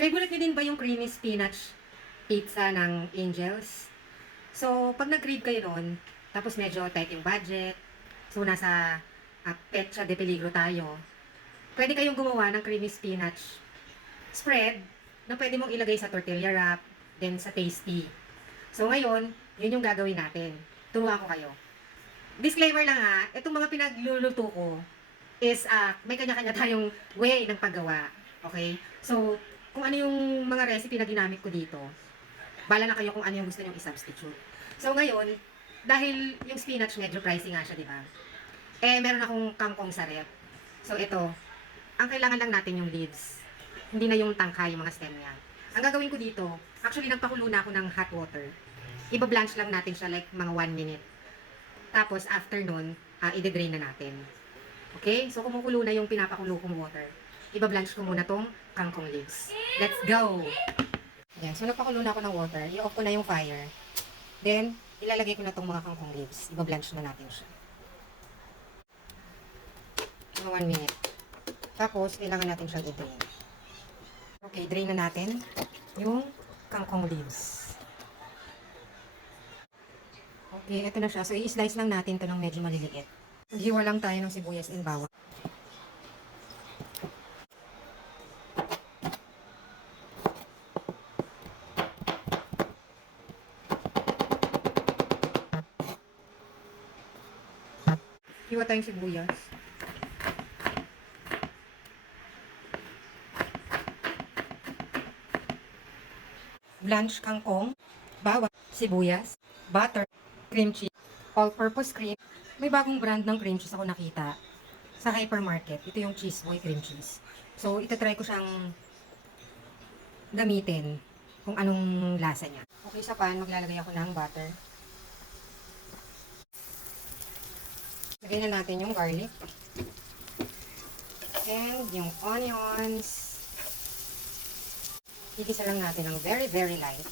Favorite niyo din ba yung creamy spinach pizza ng Angels? So, pag nag-crave kayo nun, tapos medyo tight yung budget, so nasa Petsa de Peligro tayo, pwede kayong gumawa ng creamy spinach spread na pwede mong ilagay sa tortilla wrap, then sa tasty. So ngayon, yun yung gagawin natin. Turuan ko kayo. Disclaimer lang ha, itong mga pinagluluto ko is may kanya-kanya tayong way ng paggawa. Okay? So, kung ano yung mga recipe na ginamit ko dito, bala na kayo kung ano yung gusto nyong i-substitute. So ngayon, dahil yung spinach medyo pricey nga siya, di ba? Eh, meron akong kangkong sa rep. So ito, ang kailangan lang natin yung leaves. Hindi na yung tangka, yung mga stem niya. Ang gagawin ko dito, actually nagpakulo na ako ng hot water. Iba-blanch lang natin siya like mga 1 minute. Tapos after nun, i-drain na natin. Okay? So kumukulo na yung pinapakulo kong water. Iba-blanch ko muna tong kangkong leaves. Let's go! Yan. So nagpakulo na ako ng water. I-off ko na yung fire. Then, ilalagay ko na tong mga kangkong leaves. Iba-blanch na natin siya. Mga 1 minute. Tapos, kailangan natin siyang i-drain. Okay, drain na natin yung kangkong leaves. Okay, ito na siya. So, i-slice lang natin ito ng medyo maliliit. Maghiwa lang tayo ng sibuyas and bawang. Hiwa tayong sibuyas. Blanch kangkong, bawang, sibuyas, butter, cream cheese, all-purpose cream. May bagong brand ng cream cheese ako nakita sa hypermarket. Ito yung Cheese Boy cream cheese. So, itatry ko siyang gamitin kung anong lasa niya. Okay, sa pan, maglalagay ako ng butter. Lagay na natin yung garlic. And yung onions. Igisa lang natin ng very, very light.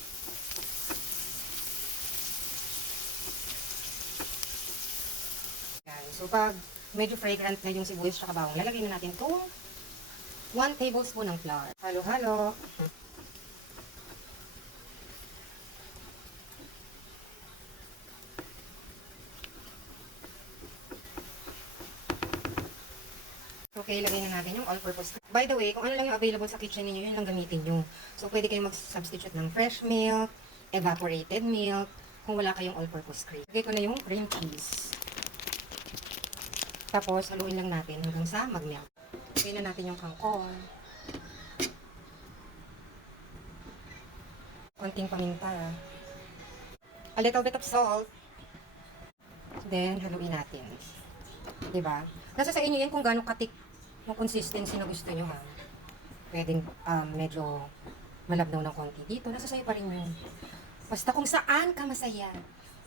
Yan. So, pag medyo fragrant na yung sibuyas at bawang, lalagay na natin itong 1 tablespoon ng flour. Halo-halo. Okay, ilagay na natin yung all-purpose. By the way, kung ano lang yung available sa kitchen niyo, yun lang gamitin nyo. So, pwede kayong mag-substitute ng fresh milk, evaporated milk, kung wala kayong all-purpose cream. Lagay ko na yung cream cheese. Tapos, haluin lang natin hanggang sa mag-melt. Lagay na natin yung kangkong. Konting paminta. A little bit of salt. Then, haluin natin. Diba? Nasa sa inyo yan kung gaano katik yung consistency na gusto nyo, ha. Pwedeng medyo malabnaw ng konti dito. Nasa sa'yo pa rin yun. Basta kung saan ka masaya.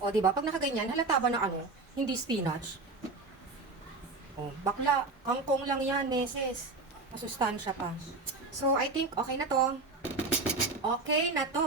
O, diba? Pag nakaganyan, halata ba na ano? Hindi spinach. O, bakla. Kangkong lang yan, meses. Masustansya pa. So, I think okay na to. Okay na to.